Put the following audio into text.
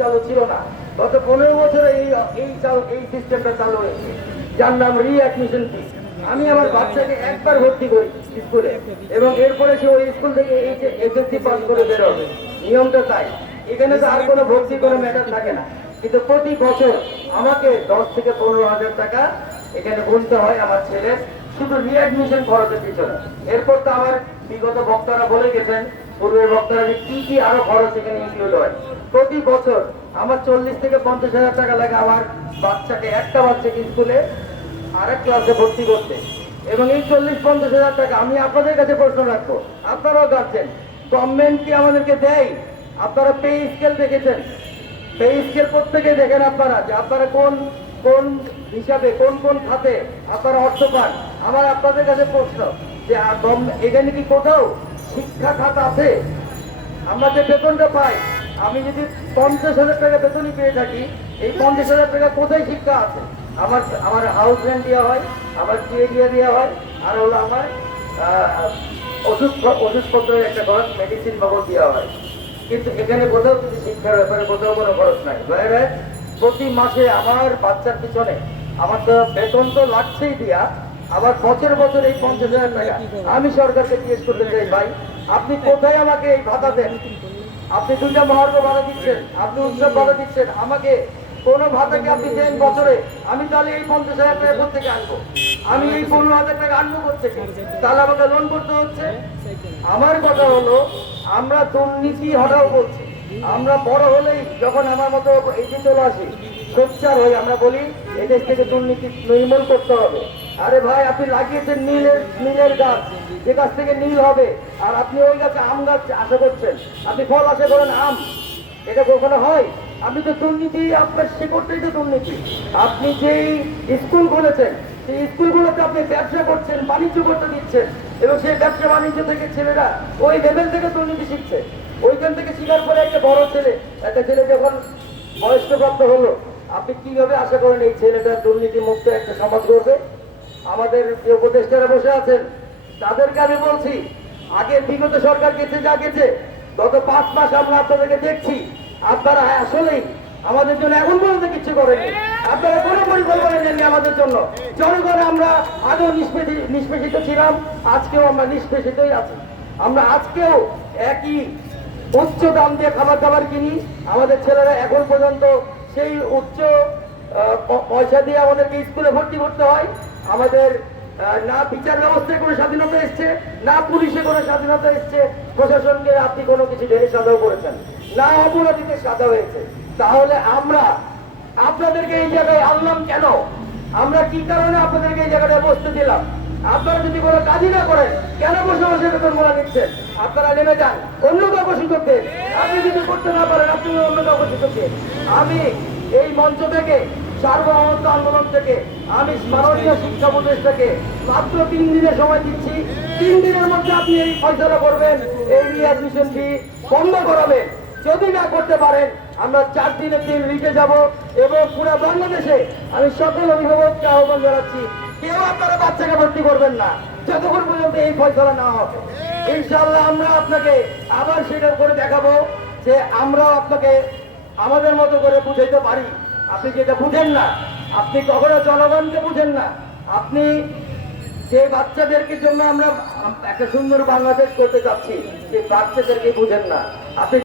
চালু ছিল না। গত পনেরো বছরে এই এই এই সিস্টেমটা চালু হয়েছে। যার নাম ফি আমি আমার বাচ্চাকে একবার ভর্তি করি স্কুলে এবং এরপরে সে ওই স্কুল থেকে এসএসসি পাস করে নিয়মটা তাই। এখানে তো আর কোনো ভর্তি ম্যাটার থাকে না। কিন্তু প্রতি বছর আমাকে দশ থেকে পনেরো হাজার টাকা এখানে গুনতে হয় আমার ছেলের শুধু রিঅ্যাডমিশন খরচের পিছনে। এরপর তো আমার বিগত বক্তারা বলে গেছেন পূর্বের বক্তারা যে কি কি আরও খরচ এখানে ইনক্লুড হয়? প্রতি বছর আমার চল্লিশ থেকে পঞ্চাশ হাজার টাকা লাগে আমার বাচ্চাকে একটা বাচ্চাকে স্কুলে আরেক ক্লাসে ভর্তি করতে। এবং এই চল্লিশ, পঞ্চাশ হাজার টাকা আমি আপনাদের কাছে প্রশ্ন রাখব। আপনারাও গাচ্ছেন গভর্নমেন্ট কি আমাদেরকে দেয়? আপনারা পে স্কেল দেখেছেন? পে স্কেল প্রত্যেকে দেখেন আপনারা যে আপনারা কোন কোন হিসাবে, কোন কোন খাতে আপনারা অর্থ পান। আমার আপনাদের কাছে প্রশ্ন যে এখানে কি কোথাও শিক্ষা খাত আছে, আমরা যে বেতনটা পাই, আমি যদি পঞ্চাশ হাজার টাকা বেতনই পেয়ে থাকি, এই পঞ্চাশ হাজার টাকা কোথায় শিক্ষা আছে? আমার আমার হাউস রেন্ট দেওয়া হয়, আমার চিয়ে দিয়ে দেওয়া হয়, আর হলো আমার ওষুধ, ওষুধপত্রের একটা খরচ মেডিসিন বাবদ দেওয়া হয়। কিন্তু এখানে কোথাও কিন্তু শিক্ষার ব্যাপারে কোথাও কোনো খরচ নাই। প্রতি মাসে আমার বাচ্চার পিছনে, আমার তো বেতন তো লাগছেই দিয়া আবার বছর বছর এই পঞ্চাশ হাজার টাকা। আমি সরকারকে জিজ্ঞেস করতে চাই ভাই আপনি কোথায় আমাকে এই ভাতা দেন? আপনি দুটা মহার্ঘ ভাতা দিচ্ছেন আপনি উৎসব ভাতা দিচ্ছেন আমাকে কোন ভাতাকে আপনি দেন বছরে? আমি তাহলে এই পঞ্চাশ হাজার টাকা থেকে আনব? আমি এই পনেরো হাজার টাকা আনব থেকে? তাহলে আমাকে লোন করতে হচ্ছে? আমার কথা হলো আমরা দুর্নীতি হটাও বলছি। আমরা বড় হলেই যখন আমার মতো এই যে চলে আসি সোচ্চার হই আমরা বলি এদেশ থেকে দুর্নীতি নির্মূল করতে হবে। আরে ভাই, আপনি লাগিয়েছেন নীলের নীলের গাছ। যে গাছ থেকে নীল হবে। আর আপনি ওই গাছে আম গাছ আশা করছেন। আপনি ফল আশা করেন আম। এটা কখনো হয়? আপনি তো দুর্নীতি, আপনার শেকড়টাই তো দুর্নীতি। আপনি যেই স্কুল খুলেছেন, সেই স্কুলগুলোতে আপনি ব্যবসা করছেন, বাণিজ্য করতে দিচ্ছেন, এবং সেই ব্যবসা বাণিজ্য থেকে ছেলেরা ওই লেভেল থেকে দুর্নীতি শিখছে। ওইখান থেকে শিখার পরে একটা বড় ছেলে, একটা ছেলে যখন বয়স্কপ্রাপ্ত হলো, আপনি কীভাবে আশা করেন এই ছেলেটা দুর্নীতি মুক্ত একটা সমাজ করবে আমাদের যে উপদেষ্টারা বসে আছেন। তাদেরকে আমি বলছি, আগে বিগত সরকার গেছে, যা গেছে, গত পাঁচ মাস আমরা আপনাদেরকে দেখছি। আপনারা আসলেই আমাদের জন্য এখন পর্যন্ত কিছু করেনি আপনারা কোনো পরিকল্পনা নেননি আমাদের জন্য। জনগণ আমরা আগেও নিষ্পেষি- নিষ্পেষিত ছিলাম, আজকেও আমরা নিষ্পেষিতই আছি। আমরা আজকেও একই উচ্চ দাম দিয়ে খাবার দাবার কিনি। আমাদের ছেলেরা এখন পর্যন্ত সেই উচ্চ পয়সা দিয়ে আমাদেরকে স্কুলে ভর্তি করতে হয়। আমাদের না বিচার ব্যবস্থায় কোনো স্বাধীনতা এসছে, না পুলিশে কোনো স্বাধীনতা এসছে, প্রশাসনকে আপনি কোনো কিছু ঢেলে সাজাও করেছেন, না অপরাধীতে সাজা হয়েছে। তাহলে আমরা, আপনাদেরকে এই জায়গায় আনলাম কেন? আমরা কি কারণে আপনাদেরকে এই জায়গাটায় বসতে দিলাম? আপনারা যদি কোনো কাজই না করেন, কেন বসে বসে বেতন বলা দিচ্ছেন আপনারা নেমে যান, অন্য কাউকে সুযোগ দেন আপনি যদি করতে না পারেন, আপনি অন্য কাউকে সুযোগ আমি এই মঞ্চ থেকে সার্বভৌমত্ব আন্দোলন থেকে, আমি মাননীয় শিক্ষা প্রতিষ্ঠাকে মাত্র তিন দিনের সময় দিচ্ছি। তিন দিনের মধ্যে আপনি এই ফয়সলা করবেন, এই রিঅ্যাডমিশন ফি বন্ধ করাবেন যদি না করতে পারেন, আমরা চার দিনের দিন লিখে যাব এবং পুরো বাংলাদেশে আমি সকল অভিভাবককে আহ্বান জানাচ্ছি, কেউ আপনারা বাচ্চাকে ভর্তি করবেন না, যতক্ষণ পর্যন্ত এই ফয়সলা না হবে। ইনশাল্লাহ আমরা আপনাকে আবার সেটা করে দেখাবো যে আমরাও আপনাকে আমাদের মতো করে বুঝাইতে পারি। আপনি যেটা বুঝেন না, আপনি কখনো জনগণকে বুঝেন না। আপনি যে বাচ্চাদেরকে জন্য আমরা একটা সুন্দর বাংলাদেশ করতে চাচ্ছি, সেই বাচ্চাদেরকে বুঝেন না। আপনি